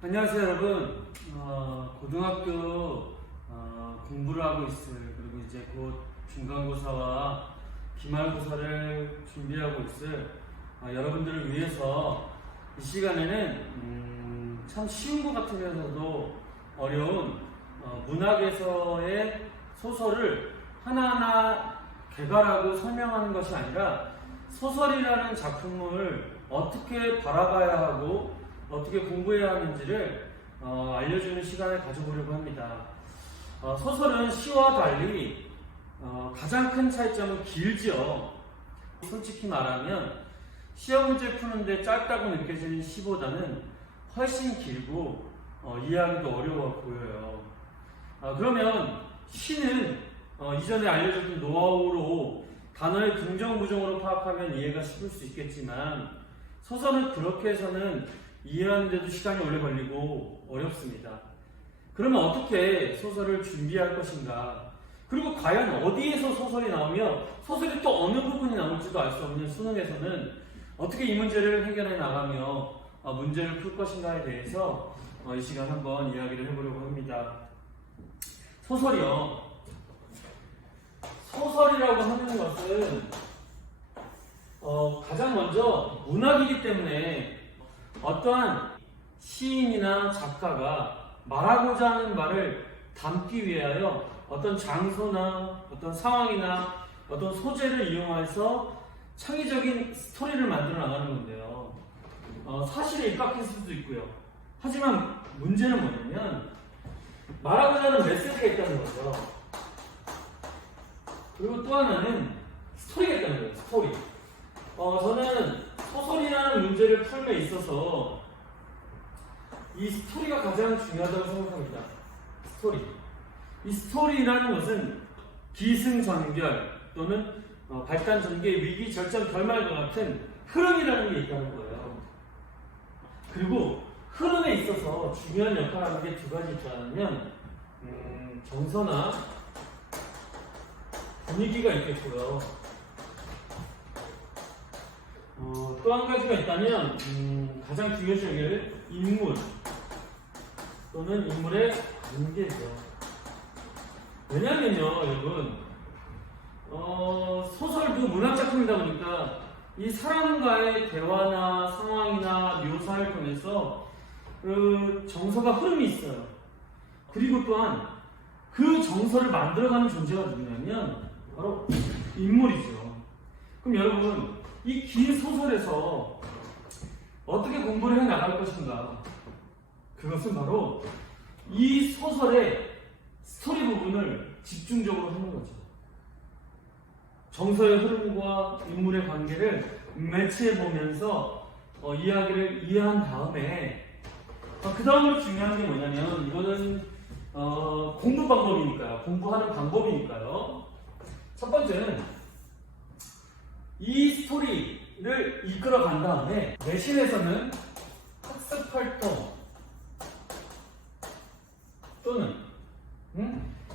안녕하세요 여러분. 고등학교 공부를 하고 있을, 그리고 이제 곧 중간고사와 기말고사를 준비하고 있을 여러분들을 위해서 이 시간에는 참 쉬운 것 같으면서도 어려운 문학에서의 소설을 하나하나 개발하고 설명하는 것이 아니라 소설이라는 작품을 어떻게 바라봐야 하고 어떻게 공부해야 하는지를 알려주는 시간을 가져보려고 합니다. 소설은 시와 달리 가장 큰 차이점은 길지요. 솔직히 말하면 시험 문제 푸는데 짧다고 느껴지는 시보다는 훨씬 길고 이해하기도 어려워 보여요. 그러면 시는 이전에 알려줬던 노하우로 단어의 긍정, 부정으로 파악하면 이해가 쉽을 수 있겠지만 소설은 그렇게 해서는 이해하는데도 시간이 오래 걸리고 어렵습니다. 그러면 어떻게 소설을 준비할 것인가? 그리고 과연 어디에서 소설이 나오며 소설이 또 어느 부분이 나올지도 알 수 없는 수능에서는 어떻게 이 문제를 해결해 나가며 문제를 풀 것인가에 대해서 이 시간 한번 이야기를 해보려고 합니다. 소설이요. 소설이라고 하는 것은 가장 먼저 문학이기 때문에 어떠한 시인이나 작가가 말하고자 하는 말을 담기 위하여 어떤 장소나 어떤 상황이나 어떤 소재를 이용해서 창의적인 스토리를 만들어 나가는 건데요. 사실에 입각했을 수도 있고요. 하지만 문제는 뭐냐면 말하고자 하는 메시지가 있다는 거죠. 그리고 또 하나는 스토리가 있다는 거예요. 스토리. 저는 소설이라는 문제를 풀며 있어서 이 스토리가 가장 중요하다고 생각합니다. 스토리. 이 스토리라는 것은 기승전결 또는 발단전개, 위기, 절정, 결말과 같은 흐름이라는 게 있다는 거예요. 그리고 흐름에 있어서 중요한 역할을 하는 게 두 가지 있다면 정서나 분위기가 있겠고요. 또 한 가지가 있다면 가장 중요시 여길 인물 또는 인물의 관계죠. 왜냐면요 여러분, 소설도 문학작품이다 보니까 이 사람과의 대화나 상황이나 묘사를 통해서 그 정서가 흐름이 있어요. 그리고 또한 그 정서를 만들어가는 존재가 누구냐면 바로 인물이죠. 그럼 여러분, 이 긴 소설에서 어떻게 공부를 해 나갈 것인가? 그것은 바로 이 소설의 스토리 부분을 집중적으로 하는 거죠. 정서의 흐름과 인물의 관계를 매치해 보면서 이야기를 이해한 다음에 그 다음으로 중요한 게 뭐냐면 이거는 공부 방법이니까요. 공부하는 방법이니까요. 첫 번째는 이 스토리를 이끌어 간 다음에 내신에서는 학습 활동 또는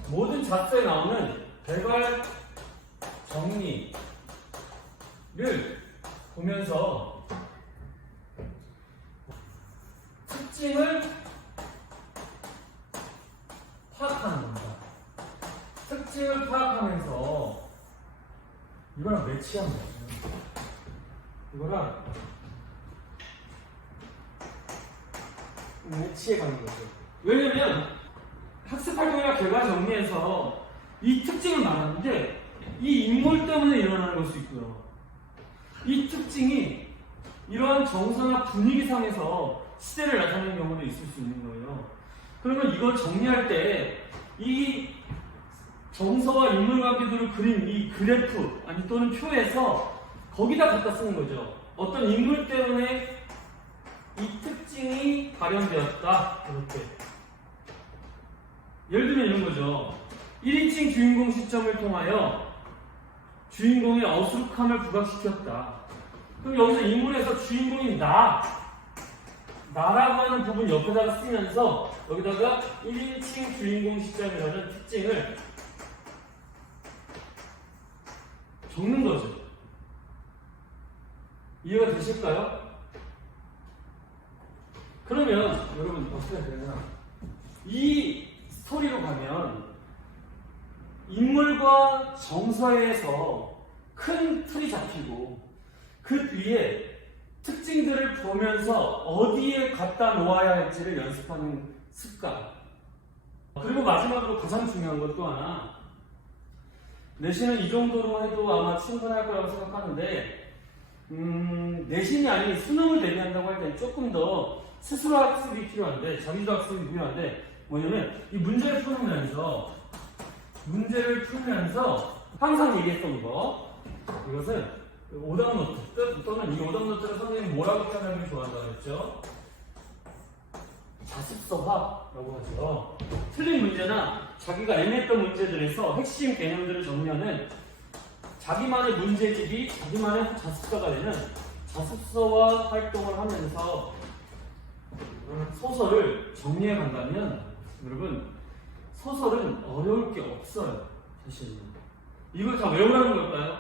모든 잡서에 나오는 개발 정리를 보면서 특징을 파악하는 겁니다. 특징을 파악하면서 이거랑 매치하는 거죠. 이거랑 매치해 가는 거죠. 왜냐면 학습 활동이나 개발 정리에서 이 특징을 말하는데 이 인물 때문에 일어나는 걸 수 있고요. 이 특징이 이러한 정서나 분위기상에서 시대를 나타내는 경우도 있을 수 있는 거예요. 그러면 이걸 정리할 때 이 정서와 인물 관계들을 그린 이 그래프 아니 또는 표에서 거기다 갖다 쓰는 거죠. 어떤 인물 때문에 이 특징이 발현되었다. 이렇게. 예를 들면 이런 거죠. 1인칭 주인공 시점을 통하여 주인공의 어수룩함을 부각시켰다. 그럼 여기서 인물에서 주인공인 나라고 하는 부분 옆에다가 쓰면서 여기다가 1인칭 주인공 시점이라는 특징을 적는 거죠. 이해가 되실까요? 그런 그러면 여러분 어떻게 해야 되나? 이 스토리로 가면 인물과 정서에서 큰 틀이 잡히고 그 뒤에 특징들을 보면서 어디에 갖다 놓아야 할지를 연습하는 습관. 그리고 마지막으로 가장 중요한 것 또 하나. 내신은 이 정도로 해도 아마 충분할 거라고 생각하는데 내신이 아닌 수능을 대비한다고 할 때는 조금 더 스스로 학습이 필요한데, 자기도 학습이 필요한데, 뭐냐면 이 문제를 풀면서 항상 얘기했던 거, 이것은 오답노트 또는 이 오답노트를 선생님이 뭐라고 표현하는 게 좋아한다고 했죠? 자습서화라고 하죠. 틀린 문제나 자기가 애매했던 문제들에서 핵심 개념들을 정리하는 자기만의 문제집이 자기만의 자습서가 되는 자습서화 활동을 하면서 소설을 정리해 간다면, 여러분, 소설은 어려울 게 없어요. 사실은 이걸 다 외우라는 걸까요?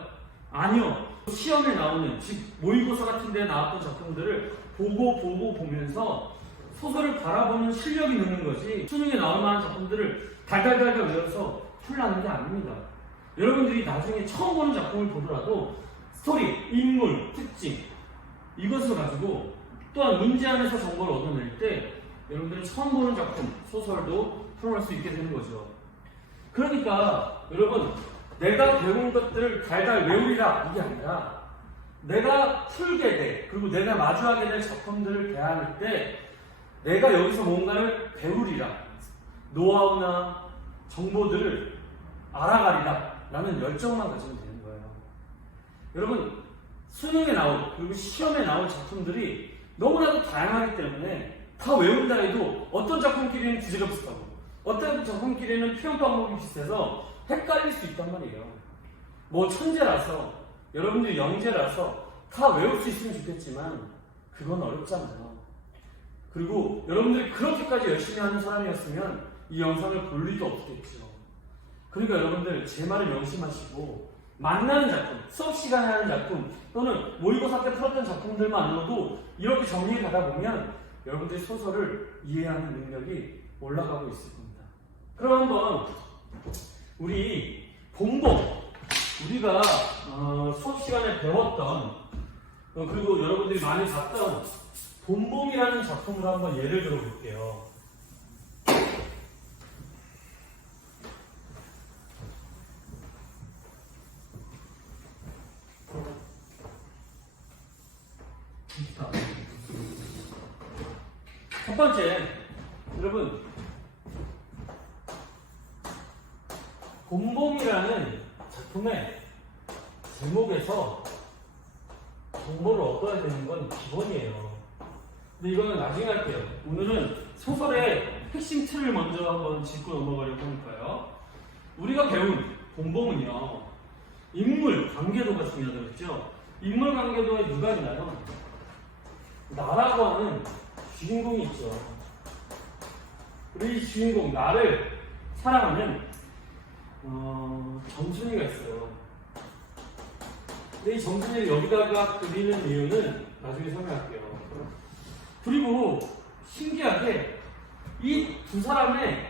아니요. 시험에 나오는, 즉 모의고사 같은 데 나왔던 작품들을 보면서 소설을 바라보는 실력이 느는 거지, 수능에 나올 만한 작품들을 달달달 외워서 풀라는 게 아닙니다. 여러분들이 나중에 처음 보는 작품을 보더라도 스토리, 인물, 특징, 이것을 가지고 또한 문제 안에서 정보를 얻어낼 때 여러분들이 처음 보는 작품, 소설도 풀어낼 수 있게 되는 거죠. 그러니까 여러분, 내가 배운 것들을 달달 외우리라 이게 아니라 내가 풀게 돼, 그리고 내가 마주하게 될 작품들을 대할 때 내가 여기서 뭔가를 배우리라, 노하우나 정보들을 알아가리라 라는 열정만 가지면 되는 거예요. 여러분, 수능에 나올, 그리고 시험에 나올 작품들이 너무나도 다양하기 때문에 다 외운다 해도 어떤 작품끼리는 주제가 비슷하고 어떤 작품끼리는 표현 방법이 비슷해서 헷갈릴 수 있단 말이에요. 뭐 천재라서, 여러분들이 영재라서 다 외울 수 있으면 좋겠지만 그건 어렵잖아요. 그리고 여러분들이 그렇게까지 열심히 하는 사람이었으면 이 영상을 볼 리도 없겠죠. 그러니까 여러분들 제 말을 명심하시고 만나는 작품, 수업 시간에 하는 작품 또는 모의고사 때 풀었던 작품들만으로도 이렇게 정리해 가다 보면 여러분들이 소설을 이해하는 능력이 올라가고 있을 겁니다. 그럼 한번 우리 본봉, 우리가 수업 시간에 배웠던 그리고 여러분들이 많이 봤던 본봉이라는 작품으로 한번 예를 들어 볼게요. 첫 번째, 여러분, 본봉이라는 작품의 제목에서 정보를 얻어야 되는 건 기본이에요. 근데 이거는 나중에 할게요. 오늘은 소설의 핵심 틀을 먼저 한번 짚고 넘어가려고 하니까요. 우리가 배운 본봉은요, 인물 관계도가 중요하다고 했죠. 인물 관계도에 누가 있나요? 나라고 하는 주인공이 있죠. 우리 주인공, 나를 사랑하는 정순이가 있어요. 근데 이 정순이를 여기다가 그리는 이유는 나중에 설명할게요. 그리고 신기하게 이 두 사람의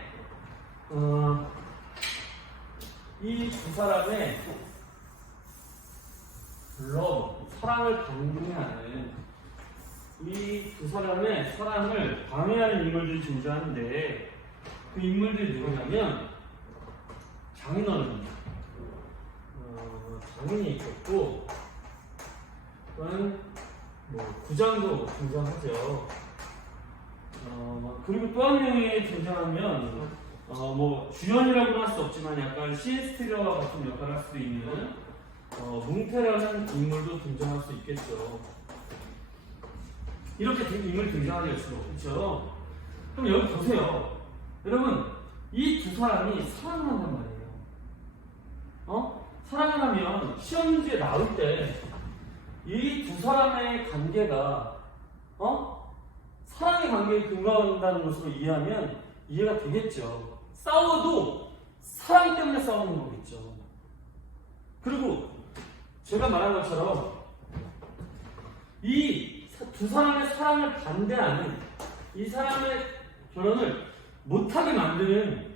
러브, 사랑을 방해하는, 이 두 사람의 사랑을 방해하는 인물들이 존재하는데 그 인물들이 누구냐면 장인어른, 장인이 있었고 또한 부장도 등장하죠. 그리고 또 한 명이 등장하면 주연이라고는 할 수 없지만 약간 시에스트리와 같은 역할을 할 수 있는 뭉테라는 인물도 등장할 수 있겠죠. 이렇게 인물이 등장하게 될 수가 없죠. 그럼 여기 보세요. 여러분, 이 두 사람이 사랑을 한단 말이에요. 사랑을 하면 시험 문제에 나올 때 이 두 사람의 관계가 사랑의 관계에 근거한다는 것으로 이해하면 이해가 되겠죠. 싸워도 사랑 때문에 싸우는 거겠죠. 그리고 제가 말한 것처럼 이 두 사람의 사랑을 반대하는 이 사람의 결혼을 못하게 만드는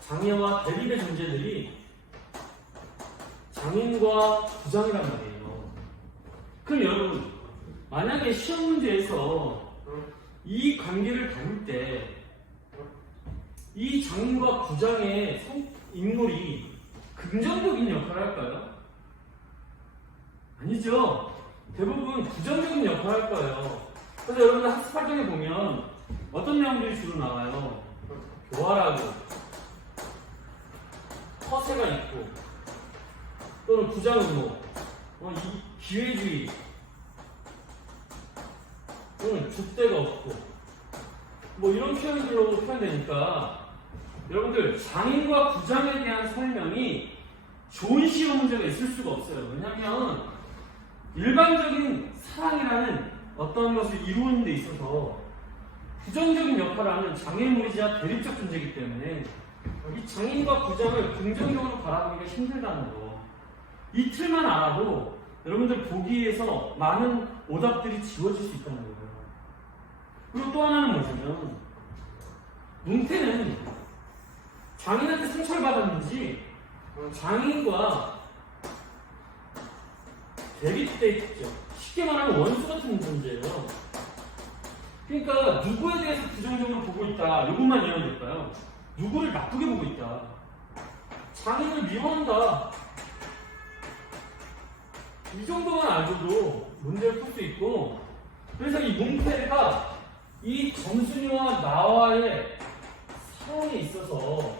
장애와 대립의 존재들이 장인과 부장이란 말이에요. 그럼 여러분, 만약에 시험 문제에서 이 관계를 다룰 때 이 장인과 부장의 인물이 긍정적인 역할을 할까요? 아니죠. 대부분 부정적인 역할을 할 거예요. 그래서 여러분들 학습 활동에 보면 어떤 내용들이 주로 나와요? 교활하고 허세가 있고 또는 부장의모, 기회주의 또는 줏대가 없고 이런 표현들로 표현되니까 여러분들 장인과 부장에 대한 설명이 좋은 시험 문제가 있을 수가 없어요. 왜냐하면 일반적인 사랑이라는 어떤 것을 이루는 데 있어서 부정적인 역할을 하는 장애물이자 대립적 존재이기 때문에 이 장인과 부장을 긍정적으로 바라보기가 힘들다는 거. 이 틀만 알아도 여러분들 보기에서 많은 오답들이 지워질 수 있다는 거예요. 그리고 또 하나는 뭐냐면 문태는 장인한테 상처를 받았는지 장인과 대립돼 있죠. 쉽게 말하면 원수 같은 존재예요. 그러니까 누구에 대해서 부정적으로 보고 있다, 이것만 이해하면 될까요? 누구를 나쁘게 보고 있다, 장인을 미워한다, 이 정도만 알고도 문제를 풀 수 있고, 그래서 이 몽테가 이 정순이와 나와의 사랑이 있어서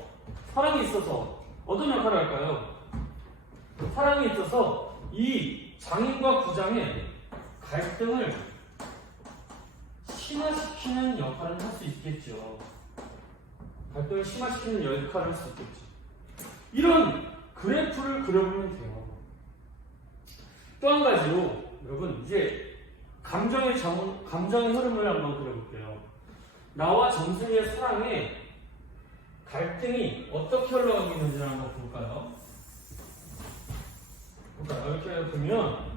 어떤 역할을 할까요? 사랑에 있어서 이 장인과 부장의 갈등을 심화시키는 역할을 할 수 있겠죠. 갈등을 심화시키는 역할을 할 수 있겠죠. 이런 그래프를 그려보면 돼요. 또 한 가지로 여러분 이제 감정의 흐름을 한번 그려볼게요. 나와 정순이의 사랑에 갈등이 어떻게 흘러가고 있는지 한번 볼까요? 이렇게 보면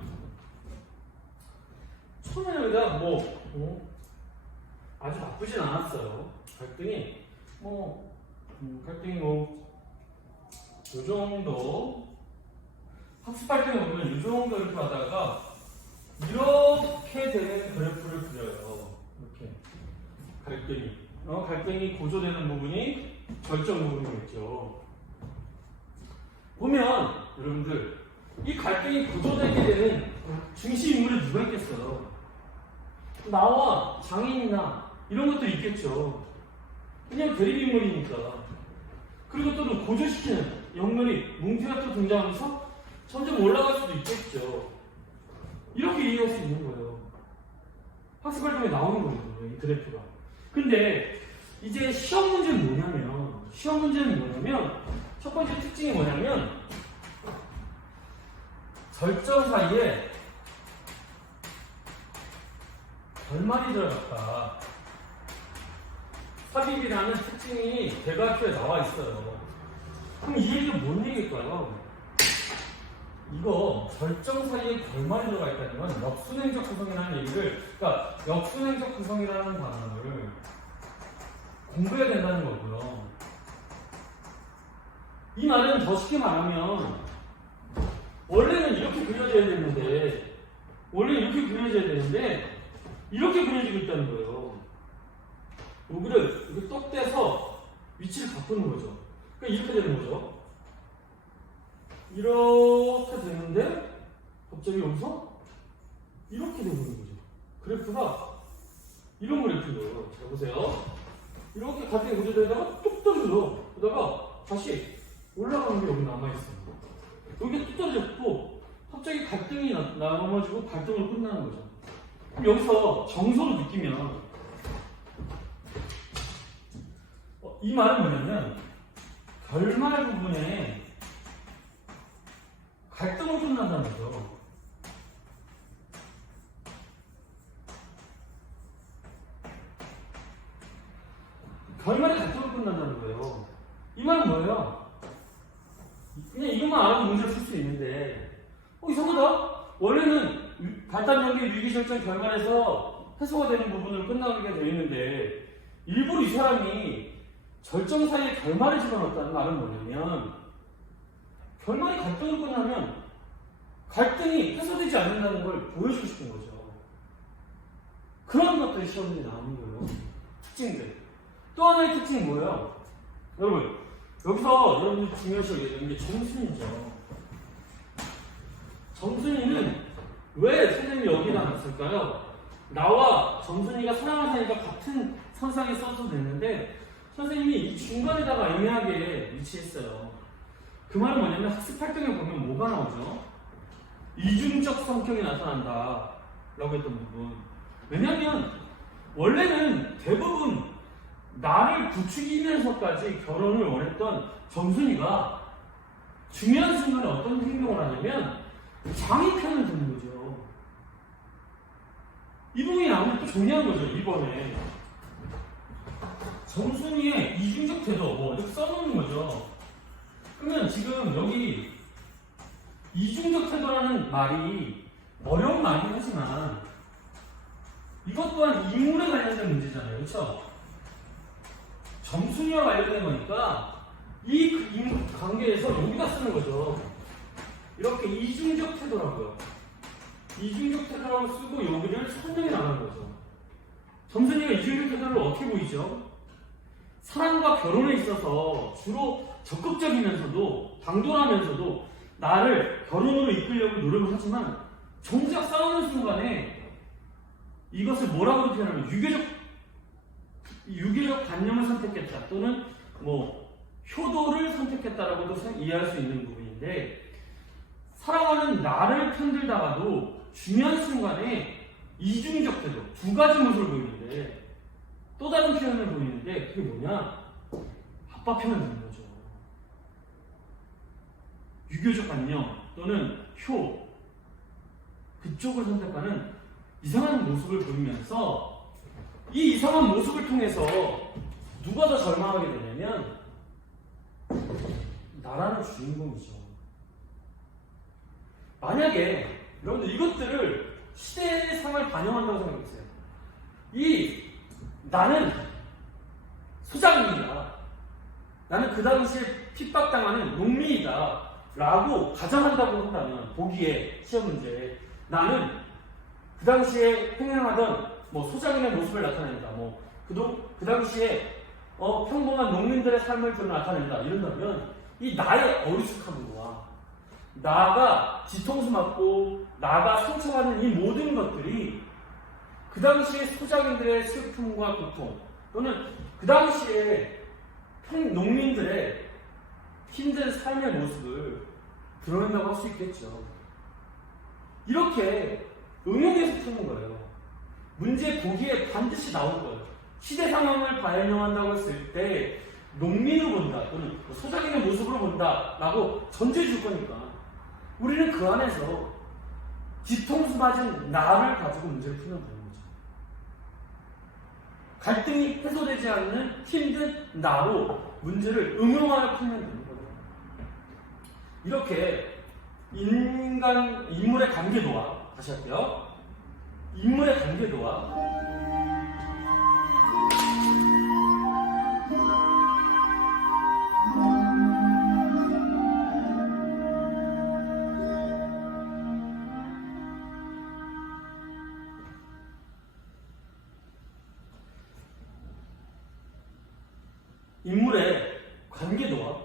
처음에 여기가 아주 나쁘진 않았어요. 갈등이 요 정도 학습 활동에 보면 요 정도 이렇게 하다가 이렇게 되는 그래프를 그려요. 이렇게 갈등이 고조되는 부분이 결정 부분이겠죠. 보면 여러분들 이 갈등이 고조되게 되는 중심 인물이 누가 있겠어요? 나와 장인이나 이런 것들이 있겠죠. 그냥 대립 인물이니까. 그리고 또 고조시키는 영면이 뭉태가 또 등장하면서 점점 올라갈 수도 있겠죠. 이렇게 이해할 수 있는 거예요. 학습 활동에 나오는 거거든요, 이 그래프가. 근데 이제 시험 문제는 뭐냐면 첫 번째 특징이 뭐냐면 절정 사이에 결말이 들어갔다. 삽입이라는 특징이 대괄표에 나와 있어요. 그럼 이 얘기가 뭔 얘기일까요? 이거 절정 사이에 결말이 들어가 있다는 건 역순행적 구성이라는 얘기를, 그러니까 역순행적 구성이라는 단어를 공부해야 된다는 거고요. 이 말은 더 쉽게 말하면 원래는 이렇게 그려져야 되는데 이렇게 그려지고 있다는 거예요. 여기를 이렇게 똑 떼서 위치를 바꾸는 거죠. 그러니까 이렇게 되는 거죠. 이렇게 되는데 갑자기 여기서 이렇게 되는 거죠. 그래프가 이런 그래프예요. 자 보세요. 이렇게 갈등이 구조되다가 뚝 떨어져요. 그러다가 다시 올라가는 게 여기 남아있어요. 여기 뚝 떨어졌고 갑자기 갈등이 넘어지고 갈등으로 끝나는 거죠. 그럼 여기서 정서로 느끼면 이 말은 뭐냐면 결말 부분에 갈등으로 끝난다는 거죠. 결말에 갈등으로 끝난다는 거예요. 이 말은 뭐예요? 그냥 이것만 알아도 문제를 풀 수 있는데 이상하다. 원래는 발단 연계 위기 결정 결말에서 해소가 되는 부분으로 끝나게 되어 있는데 일부러 이 사람이 절정 사이에 결말을 집어넣었다는 말은 뭐냐면 결말이 갈등으로 끝나면 갈등이 해소되지 않는다는 걸 보여주고 싶은 거죠. 그런 것들이 시험에 나오는 거예요. 특징들. 또 하나의 특징이 뭐예요? 여러분, 여기서 여러분들이 중요시 여기는 게 정순이죠. 정순이는 왜 선생님이 여기다 놨을까요? 나와 정순이가 사랑하는 사이가 같은 선상에 써도 되는데 선생님이 이 중간에다가 애매하게 위치했어요. 그 말은 뭐냐면 학습 활동에 보면 뭐가 나오죠? 이중적 성격이 나타난다 라고 했던 부분. 왜냐하면 원래는 대부분 나를 부추기면서까지 결혼을 원했던 정순이가 중요한 순간에 어떤 행동을 하냐면 장이 편을 드는 거죠. 이 부분이 나오면 또 정리한 거죠. 이번에 정순이의 이중적 태도 뭐 이렇게 써놓는 거죠. 그러면 지금 여기 이중적 태도라는 말이 어려운 말이긴 하지만 이것 또한 인물에 관련된 문제잖아요. 그렇죠? 정순이와 관련된 거니까 이 관계에서 여기다 쓰는 거죠. 이렇게 이중적 태도라고요. 이중적 태도라고 쓰고 여기를 설명해 나가는 거죠. 정순이가 이중적 태도를 어떻게 보이죠? 사랑과 결혼에 있어서 주로 적극적이면서도 당돌하면서도 나를 결혼으로 이끌려고 노력을 하지만 정작 싸우는 순간에 이것을 뭐라고 표현하면 유교적 관념을 선택했다 또는 뭐 효도를 선택했다라고도 이해할 수 있는 부분인데 사랑하는 나를 편들다가도 중요한 순간에 이중적 태도 두 가지 모습을 보이는데 또 다른 표현을 보이는데 그게 뭐냐? 아빠 편을 드는 거죠. 유교적 관념 또는 효 그쪽을 선택하는 이상한 모습을 보이면서 이 이상한 모습을 통해서 누가 더 절망하게 되냐면 나라는 주인공이죠. 만약에 여러분들 이것들을 시대의 상을 반영한다고 생각해보세요. 나는 소작입니다. 나는 그 당시에 핍박당하는 농민이다 라고 가정한다고 한다면 보기에 시험 문제에 나는 그 당시에 행행하던 뭐 소작인의 모습을 나타낸다 그 당시에 평범한 농민들의 삶을 나타낸다 이런다면 이 나의 어리숙한 거와 나가 뒤통수 맞고 나가 상처받는 이 모든 것들이 그 당시에 소작인들의 슬픔과 고통 또는 그 당시에 농민들의 힘든 삶의 모습을 드러낸다고 할 수 있겠죠. 이렇게 응용해서 푸는 거예요. 문제 보기에 반드시 나올 거예요. 시대 상황을 반영한다고 했을 때 농민으로 본다 또는 소작인의 모습으로 본다 라고 전제해 줄 거니까 우리는 그 안에서 뒤통수 맞은 나를 가지고 문제를 풀면 되는 거죠. 갈등이 해소되지 않는 힘든 나로 문제를 응용하여 풀면 되는 거예요. 이렇게 인물의 관계도와 다시 할게요. 인물의 관계도와 인물의 관계도와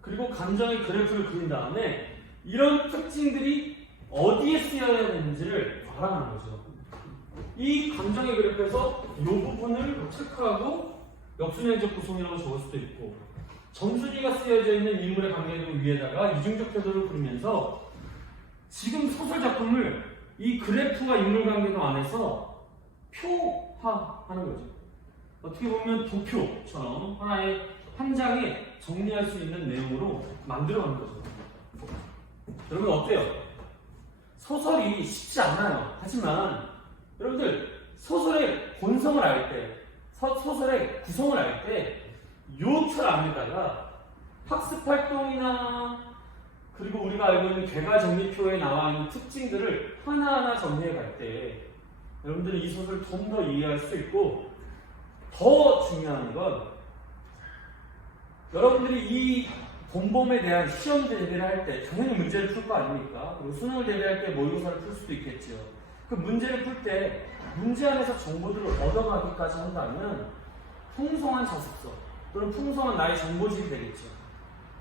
그리고 감정의 그래프를 그린 다음에 이런 특징들이 어디에 쓰여야 되는지를 알아가는 거죠. 이 감정의 그래프에서 이 부분을 체크하고 역순행적 구성이라고 적을 수도 있고 정순이가 쓰여져 있는 인물의 관계도 위에다가 이중적 태도를 그리면서 지금 소설 작품을 이 그래프와 인물 관계도 안에서 표화하는 거죠. 어떻게 보면 도표처럼 하나의 한 장에 정리할 수 있는 내용으로 만들어가는 거죠. 여러분 어때요? 소설이 쉽지 않아요. 하지만 여러분들 소설의 본성을 알 때, 소설의 구성을 알 때 요 틀 안에다가 학습활동이나 그리고 우리가 알고 있는 개괄정리표에 나와 있는 특징들을 하나하나 정리해 갈 때 여러분들이 이 소설을 좀 더 이해할 수 있고, 더 중요한 건 여러분들이 이 본범에 대한 시험 대비를 할 때 당연히 문제를 풀 거 아닙니까? 그리고 수능을 대비할 때 모의고사를 풀 수도 있겠죠. 그 문제를 풀 때 문제 안에서 정보들을 얻어가기까지 한다면 풍성한 자습서 또는 풍성한 나의 정보집이 되겠죠.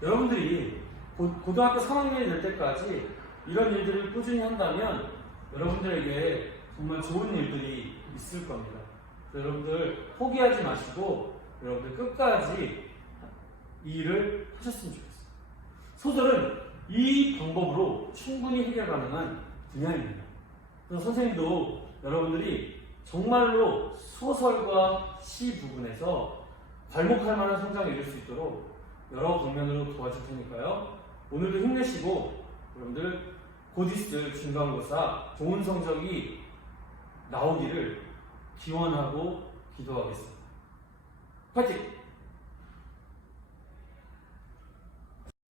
여러분들이 고등학교 3학년이 될 때까지 이런 일들을 꾸준히 한다면 여러분들에게 정말 좋은 일들이 있을 겁니다. 여러분들 포기하지 마시고 여러분들 끝까지 이 일을 하셨으면 좋겠어요. 소설은 이 방법으로 충분히 해결 가능한 분야입니다. 그래서 선생님도 여러분들이 정말로 소설과 시 부분에서 괄목할 만한 성장을 이룰 수 있도록 여러 방면으로 도와줄 테니까요. 오늘도 힘내시고 여러분들 곧 있을 중간고사 좋은 성적이 나오기를 기원하고 기도하겠습니다. 파이팅!